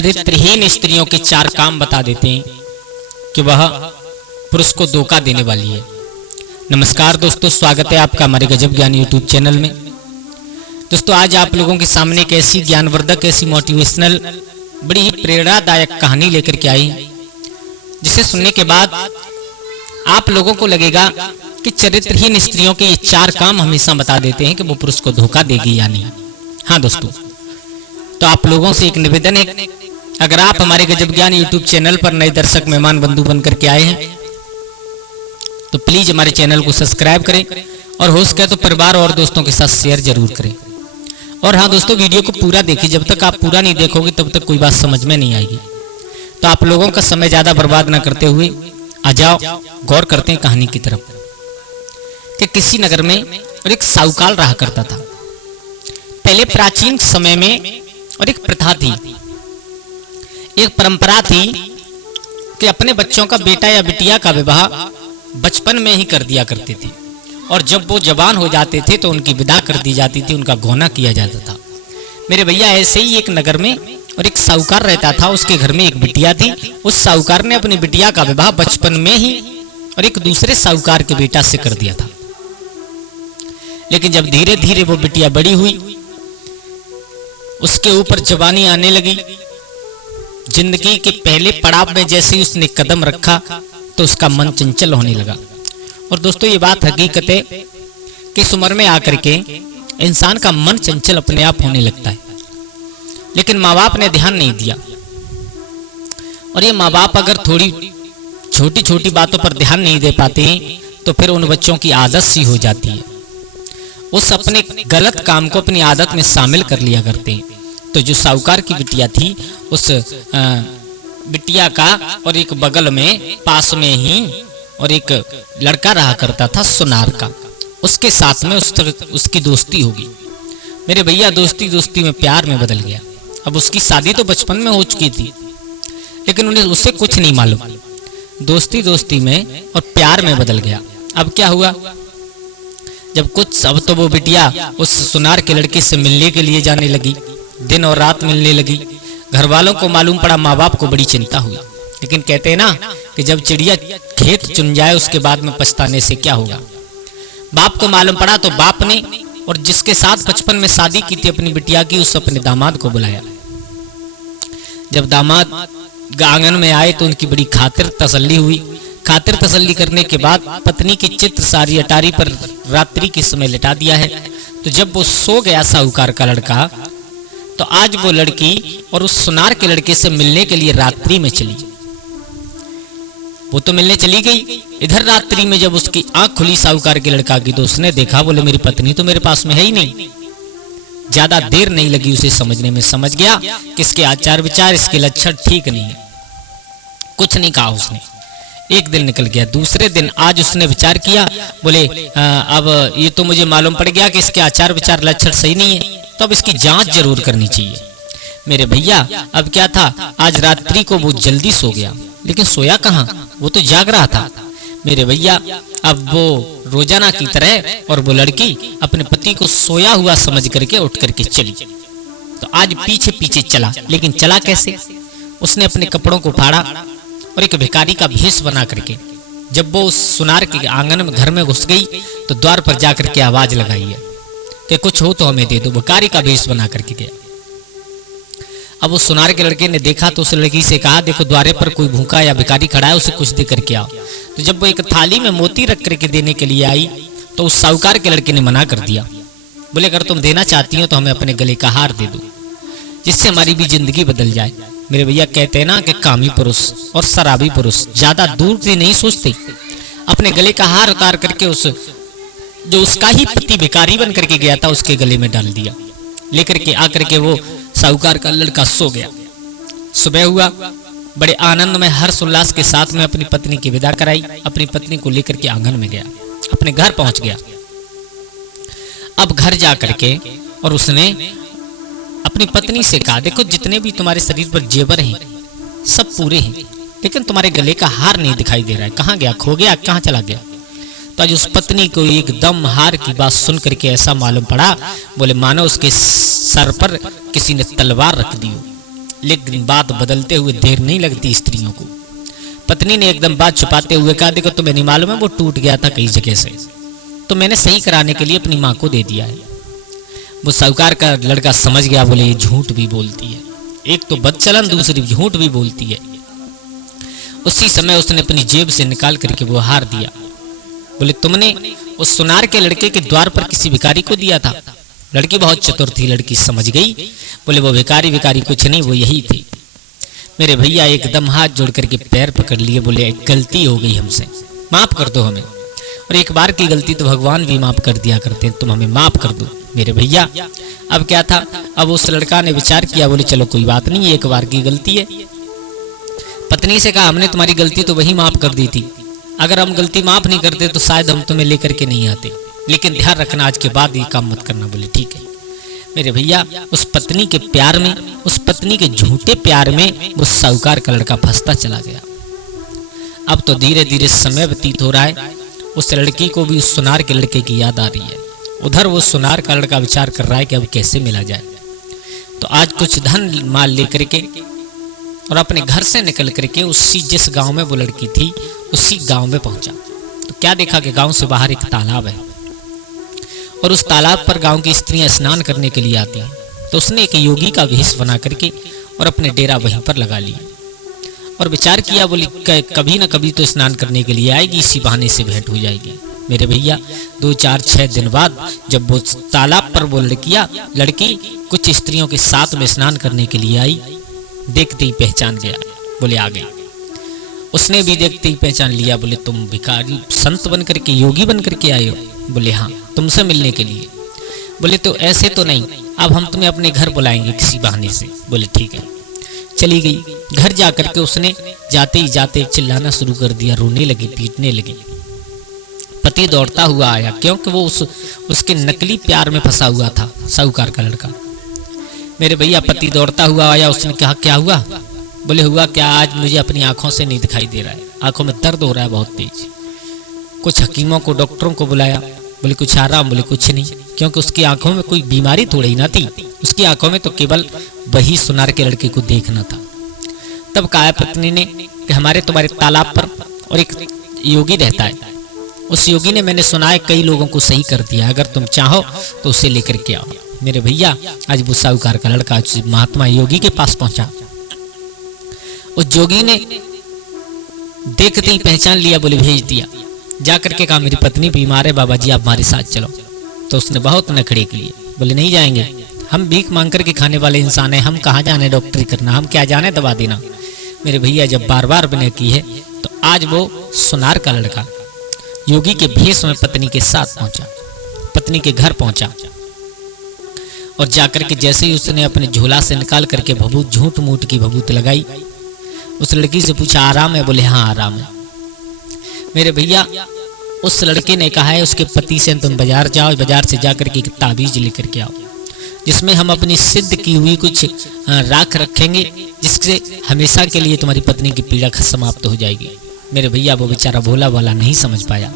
चरित्रहीन स्त्रियों के 4 काम बता देते हैं कि वह पुरुष को धोखा देने वाली है। नमस्कार दोस्तों, स्वागत है आपका हमारे गजब ज्ञान यूट्यूब चैनल में। दोस्तों, आज आप लोगों के सामने एक ऐसी ज्ञानवर्धक, ऐसी मोटिवेशनल, बड़ी ही प्रेरणादायक कहानी लेकर के आई, जिसे सुनने के बाद आप लोगों को लगेगा कि चरित्रहीन स्त्रियों के ये 4 काम हमेशा बता देते हैं कि वो पुरुष को धोखा देगी या नहीं। हाँ दोस्तों, तो आप लोगों से एक निवेदन है, अगर आप हमारे गजब ज्ञान यूट्यूब चैनल पर नए दर्शक मेहमान बंधु बनकर के आए हैं तो प्लीज हमारे चैनल को सब्सक्राइब करें और हो सके तो परिवार और दोस्तों के साथ शेयर जरूर करें। और हाँ दोस्तों, वीडियो को पूरा देखिए, जब तक आप पूरा नहीं देखोगे तब तक कोई बात समझ में नहीं आएगी। तो आप लोगों का समय ज्यादा बर्बाद ना करते हुए आ जाओ, गौर करते हैं कहानी की तरफ। कि किसी नगर में और एक साहूकार रहा करता था। पहले प्राचीन समय में और एक प्रथा थी, एक परंपरा थी कि अपने बच्चों का बेटा या बिटिया का विवाह बचपन में ही कर दिया करते थे, और जब वो जवान हो जाते थे तो उनकी विदा कर दी जाती थी, उनका गौना किया जाता था। मेरे भैया, ऐसे ही एक नगर में और एक साहूकार रहता था, उसके घर में एक बिटिया थी। उस साहूकार ने अपनी बिटिया का विवाह बचपन में ही और एक दूसरे साहूकार के बेटा से कर दिया था। लेकिन जब धीरे धीरे वो बिटिया बड़ी हुई, उसके ऊपर जवानी आने लगी, जिंदगी के पहले पड़ाव में जैसे ही उसने कदम रखा तो उसका मन चंचल होने लगा। और दोस्तों, ये बात हकीकत है कि इस उम्र में आकर के इंसान का मन चंचल अपने आप होने लगता है। लेकिन माँ बाप ने ध्यान नहीं दिया, और ये माँ बाप अगर थोड़ी छोटी छोटी बातों पर ध्यान नहीं दे पाते हैं तो फिर उन बच्चों की आदत सी हो जाती है, उस अपने गलत काम को अपनी आदत में शामिल कर लिया करते हैं। तो जो साहूकार की बिटिया थी, उस बिटिया का और एक बगल में पास में ही और एक लड़का रहा करता था सुनार का, उसके साथ में उसकी दोस्ती होगी। मेरे भैया, दोस्ती दोस्ती में प्यार में बदल गया। अब उसकी शादी तो बचपन में हो चुकी थी, लेकिन उन्हें उससे कुछ नहीं मालूम, दोस्ती दोस्ती में और प्यार में बदल गया। अब क्या हुआ, जब कुछ, अब तो वो बिटिया उस सुनार के लड़के से मिलने के लिए जाने लगी, दिन और रात मिलने लगी। घर वालों को मालूम पड़ा, माँ बाप को बड़ी चिंता हुई। लेकिन कहते हैं ना कि जब चिड़िया खेत चुन जाए उसके बाद में पछताने से क्या होगा। बाप को मालूम पड़ा तो बाप ने, और जिसके साथ बचपन में शादी की थी अपनी बिटिया की, उस अपने दामाद को बुलाया। जब दामाद आंगन में आए तो उनकी बड़ी खातिर तसल्ली हुई। खातिर तसल्ली करने के बाद पत्नी की चित्र सारी अटारी पर रात्रि के समय लिटा दिया है। तो जब वो सो गया साहूकार का लड़का, तो आज वो लड़की और उस सुनार के लड़के से मिलने के लिए रात्रि में चली। वो तो मिलने चली गई, इधर रात्रि में जब उसकी आंख खुली साहूकार के लड़का की, तो उसने देखा, बोले मेरी पत्नी तो मेरे पास में है ही नहीं। ज्यादा देर नहीं लगी उसे समझने में, समझ गया कि इसके आचार विचार, इसके लक्षण ठीक नहीं है। कुछ नहीं कहा उसने। एक दिन निकल गया, दूसरे दिन आज उसने विचार किया, बोले अब ये तो मुझे मालूम पड़ गया कि इसके आचार विचार लक्षण सही नहीं है, तो अब इसकी जांच जरूर करनी चाहिए। मेरे भैया, अब क्या था, आज रात्रि को वो जल्दी सो गया, लेकिन सोया कहाँ, वो तो जाग रहा था। मेरे भैया, अब वो रोजाना की तरह और वो लड़की अपने पति को सोया हुआ समझ करके उठ करके चली। तो आज पीछे पीछे चला, लेकिन चला कैसे, उसने अपने कपड़ों को फाड़ा और एक भिखारी का भेष बना करके, जब वो उस सुनार के आंगन में घर में घुस गई तो द्वार पर जाकर के आवाज लगाई है कि कुछ हो तो हमें दे दो। भिखारी का भेष बना करके गया। अब उस सुनार के लड़के ने देखा तो उस लड़की से कहा, देखो द्वारे पर कोई भूखा या भिखारी खड़ा है, उसे कुछ दे करके आओ। तो जब वो एक थाली में मोती रख करके देने के लिए आई तो उस साहूकार के लड़के ने मना कर दिया। बोले अगर तुम देना चाहती हो तो हमें अपने गले का हार दे दो, जिससे हमारी भी जिंदगी बदल जाए। मेरे भैया, कहते हैं ना कि कामी पुरुष और शराबी पुरुष ज्यादा दूर से नहीं सोचते। अपने गले का हार उतार करके उस जो उसका ही पति भिखारी बन करके गया था उसके गले में डाल दिया। लेकर के आकर के वो साहूकार का लड़का सो गया। सुबह हुआ, बड़े आनंद में हर्ष उल्लास के साथ में अपनी पत्नी की विदा कराई, अपनी पत्नी को लेकर के आंगन में गया, अपने घर पहुंच गया। अब घर जा करके और उसने अपनी पत्नी से कहा, देखो जितने भी तुम्हारे शरीर पर जेवर हैं सब पूरे हैं, लेकिन तुम्हारे गले का हार नहीं दिखाई दे रहा है, कहाँ गया, खो गया, कहाँ चला गया। तो आज उस पत्नी को एकदम हार की बात सुन करके ऐसा मालूम पड़ा, बोले मानो उसके सर पर किसी ने तलवार रख दी हो। लेकिन बात बदलते हुए देर नहीं लगती स्त्रियों को। पत्नी ने एकदम बात छुपाते हुए कहा, देखो तुम्हें नहीं मालूम है वो टूट गया था कई जगह से, तो मैंने सही कराने के लिए अपनी माँ को दे दिया है। वो साहूकार का लड़का समझ गया, बोले ये झूठ भी बोलती है, एक तो बदचलन दूसरी झूठ भी बोलती है। उसी समय उसने अपनी जेब से निकाल करके वो हार दिया। बोले तुमने उस सुनार के लड़के के द्वार पर किसी भिखारी को दिया था? लड़की बहुत चतुर थी, लड़की समझ गई। बोले वो भिखारी कुछ नहीं, वो यही थी। मेरे भैया एकदम हाथ जोड़ करके पैर पकड़ लिए, बोले गलती हो गई हमसे, माफ कर दो हमें। और एक बार की गलती तो भगवान भी माफ कर दिया करते हैं, तुम हमें माफ कर दो। मेरे भैया अब क्या था, अब उस लड़का ने विचार किया, बोले चलो कोई बात नहीं, एक बार की गलती है। पत्नी से कहा, हमने तुम्हारी गलती तो वही माफ कर दी थी, अगर हम गलती माफ नहीं करते तो शायद हम तुम्हें लेकर के नहीं आते, लेकिन ध्यान रखना आज के बाद ये काम मत करना। बोले ठीक है। मेरे भैया उस पत्नी के प्यार में, उस पत्नी के झूठे प्यार में वो साहूकार का लड़का फंसता चला गया। अब तो धीरे धीरे समय व्यतीत हो रहा है, उस लड़की को भी उस सुनार के लड़के की याद आ रही है। उधर वो सुनार का लड़का विचार कर रहा है कि अब कैसे मिला जाए। तो आज कुछ धन माल लेकर के और अपने घर से निकल करके उसी जिस गांव में वो लड़की थी उसी गांव में पहुंचा। तो क्या देखा कि गांव से बाहर एक तालाब है और उस तालाब पर गांव की स्त्रियां स्नान करने के लिए आती हैं। तो उसने एक योगी का वेश बना करके और अपने डेरा वहीं पर लगा लिया और विचार किया, बोली कभी ना कभी तो स्नान करने के लिए आएगी, इसी बहाने से भेंट हो जाएगी। मेरे भैया 2 4 6 दिन बाद जब वो तालाब पर वो लड़की कुछ स्त्रियों के साथ में स्नान करने के लिए आई, देखते ही पहचान गया। बोले आ गई। उसने भी देखते ही पहचान लिया। बोले तुम भिखारी संत बन करके, योगी बन करके आए हो? बोले हाँ, तुमसे मिलने के लिए। बोले तो ऐसे तो नहीं, अब हम तुम्हें अपने घर बुलाएंगे किसी बहाने से। बोले ठीक है। चली गई। घर जा करके उसने जाते ही जाते चिल्लाना शुरू कर दिया, रोने लगी, पीटने लगी। पति दौड़ता हुआ आया, क्योंकि वो उसके नकली प्यार में फंसा हुआ था साहूकार का लड़का। मेरे भैया पति दौड़ता हुआ आया, उसने कहा क्या हुआ? बोले हुआ क्या, आज मुझे अपनी आंखों से नहीं दिखाई दे रहा है, आंखों में दर्द हो रहा है बहुत तेज। कुछ हकीमों को, डॉक्टरों को बुलाया। बोले कुछ आराम? बोले कुछ नहीं, क्योंकि उसकी आंखों में कोई बीमारी थोड़ी ना थी, उसकी आंखों में तो केवल वही सुनार के लड़के को देखना था। तब कहा पत्नी ने कि हमारे तुम्हारे तालाब पर और एक योगी रहता है, उस योगी ने मैंने सुना है कई लोगों को सही कर दिया, अगर तुम चाहो तो उसे लेकर के आओ। मेरे भैया आज वो साहूकार का लड़का महात्मा योगी के पास पहुंचा। उस योगी ने देखते ही पहचान लिया। बोले भेज दिया। जाकर के कहा मेरी पत्नी बीमार है, बाबा जी आप हमारे साथ चलो। तो उसने बहुत नखड़े किए। बोले नहीं जाएंगे, हम भीख मांग करके खाने वाले इंसान हैं, हम कहाँ जाने डॉक्टरी करना, हम क्या जाने दवा देना। मेरे भैया जब बार बार विनय की है तो आज वो सुनार का लड़का योगी के भेष में पत्नी के साथ पहुंचा, पत्नी के घर पहुंचा और जाकर के जैसे ही उसने अपने झोला से निकाल करके भभूत, झूठ मूठ की भभूत लगाई, उस लड़की से पूछा आराम है? बोले हाँ आराम है। मेरे भैया उस लड़के ने कहा है उसके पति से तुम बाजार जाओ, बाजार से जाकर के एक ताबीज लेकर के आओ जिसमें हम अपनी सिद्ध की हुई कुछ राख रखेंगे, जिससे हमेशा के लिए तुम्हारी पत्नी की पीड़ा समाप्त हो जाएगी। मेरे भैया वो बेचारा भोला वाला नहीं समझ पाया,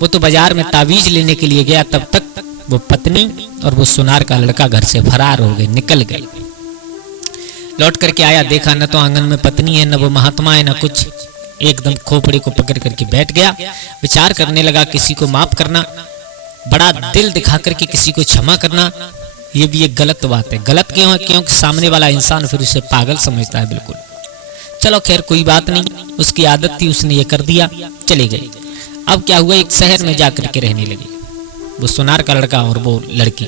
वो तो बाजार में ताबीज लेने के लिए गया, तब तक वो पत्नी और वो सुनार का लड़का घर से फरार हो गए, निकल गए। लौट करके आया, देखा न तो आंगन में पत्नी है, न वो महात्मा है, न कुछ। एकदम खोपड़े को पकड़ करके बैठ गया, विचार करने लगा किसी को माफ करना, बड़ा दिल दिखा करके किसी को क्षमा करना, ये भी एक गलत बात है। गलत क्यों है? क्योंकि सामने वाला इंसान फिर उसे पागल समझता है। बिल्कुल चलो खैर कोई बात नहीं, उसकी आदत थी, उसने ये कर दिया, चले गए। अब क्या हुआ, एक शहर में जाकर के रहने लगे वो सुनार का लड़का और वो लड़की।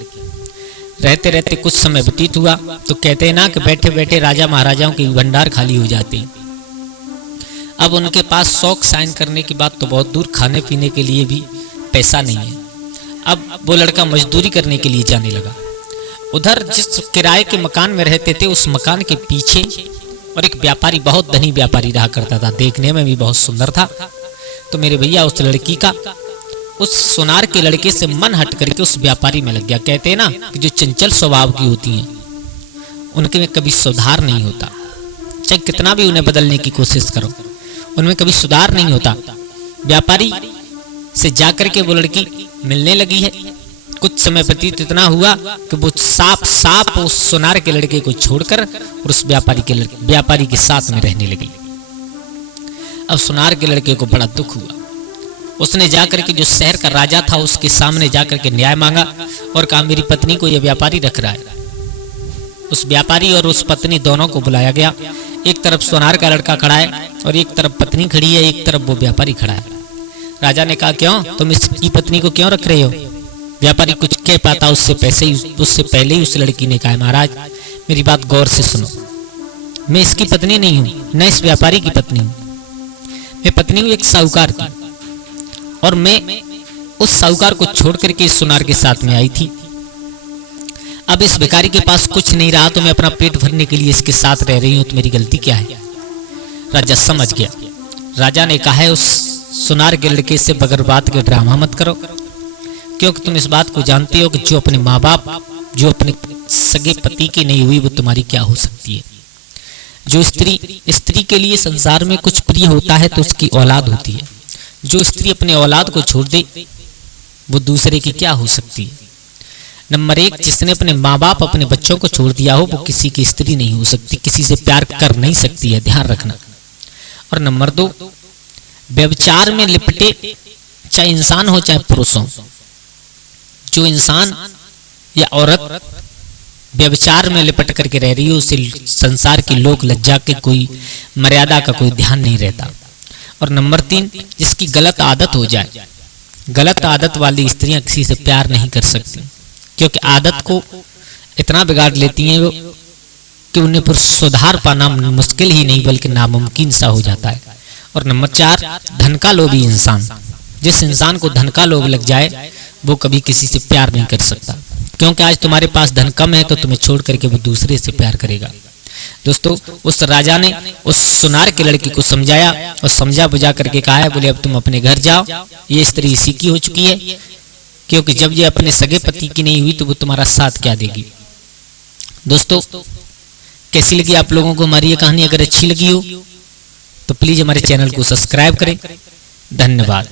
रहते रहते कुछ समय व्यतीत हुआ तो कहते हैं ना कि बैठे बैठे राजा महाराजाओं की भंडार खाली हो जाती। अब उनके पास शौक साइन करने की बात तो बहुत दूर, खाने पीने के लिए भी पैसा नहीं है। अब वो लड़का मजदूरी करने के लिए जाने लगा। उधर जिस किराए के मकान में रहते थे उस मकान के पीछे और एक व्यापारी, बहुत धनी व्यापारी रहा करता था, देखने में भी बहुत सुंदर था। तो मेरे भैया उस लड़की का उस सुनार के लड़के से मन हट करके उस व्यापारी में लग गया। कहते हैं ना कि जो चंचल स्वभाव की होती हैं उनके में कभी सुधार नहीं होता, चाहे कितना भी उन्हें बदलने की कोशिश करो उनमें कभी सुधार नहीं होता। व्यापारी से जाकर के वो लड़की मिलने लगी है, कुछ समय प्रतीत इतना हुआ कि वो साफ उस सुनार के लड़के को छोड़कर और उस व्यापारी के साथ में रहने लगी। अब सुनार के लड़के को बड़ा दुख हुआ। उसने जाकर के जो शहर का राजा था उसके सामने जाकर के न्याय मांगा और कहा मेरी पत्नी को यह व्यापारी रख रहा है। उस व्यापारी और उस पत्नी दोनों को बुलाया गया। एक तरफ सोनार का लड़का खड़ा है और एक तरफ पत्नी खड़ी है, एक तरफ वो व्यापारी खड़ा है। राजा ने कहा क्यों तुम इसकी पत्नी को क्यों रख रहे हो? व्यापारी कुछ कह पाता उससे पहले ही उस लड़की ने कहा महाराज मेरी बात गौर से सुनो, मैं इसकी पत्नी नहीं हूं, न इस व्यापारी की पत्नी हूं। मैं पत्नी हूं एक साहूकार की और मैं उस साहूकार को छोड़ करके इस सुनार के साथ में आई थी। अब इस भिखारी के पास कुछ नहीं रहा तो मैं अपना पेट भरने के लिए इसके साथ रह रही हूं, तो मेरी गलती क्या है? राजा समझ गया। राजा ने कहा है उस सुनार के लड़के से बगैर बात के ड्रामा मत करो, क्योंकि तुम इस बात को जानते हो कि जो अपने माँ बाप जो अपने सगे पति की नहीं हुई वो तुम्हारी क्या हो सकती है। जो स्त्री के लिए संसार में कुछ प्रिय होता है तो उसकी औलाद होती है। जो स्त्री अपने औलाद को छोड़ दे वो दूसरे की क्या हो सकती है। नंबर 1, जिसने अपने माँ बाप अपने बच्चों को छोड़ दिया हो वो किसी की स्त्री नहीं हो सकती, किसी से प्यार कर नहीं सकती है, ध्यान रखना। और नंबर 2, व्यभिचार में लिपटे चाहे इंसान हो चाहे पुरुष हो, जो इंसान या औरत व्यभिचार में लिपट करके रह रही है उसे संसार की लोक लज्जा के कोई मर्यादा का कोई ध्यान नहीं रहता। और नंबर 3, जिसकी गलत आदत हो जाए, गलत आदत वाली स्त्रियां किसी से प्यार नहीं कर सकती, क्योंकि आदत को इतना बिगाड़ लेती हैं कि उन्हें पर सुधार पाना मुश्किल ही नहीं बल्कि नामुमकिन सा हो जाता है। और नंबर 4, धन का लोभी इंसान, जिस इंसान को धन का लोभ लग जाए वो कभी किसी से प्यार नहीं कर सकता, क्योंकि आज तुम्हारे पास धन कम है तो तुम्हें छोड़ करके वो दूसरे से प्यार करेगा। दोस्तों उस राजा ने उस सुनार के लड़की को समझाया और समझा बुझा करके कहा है बोले अब तुम अपने घर जाओ, ये स्त्री इसी की हो चुकी है, क्योंकि जब ये अपने सगे पति की नहीं हुई तो वो तुम्हारा साथ क्या देगी। दोस्तों कैसी लगी आप लोगों को हमारी ये कहानी? अगर अच्छी लगी हो तो प्लीज हमारे चैनल को सब्सक्राइब करें। धन्यवाद।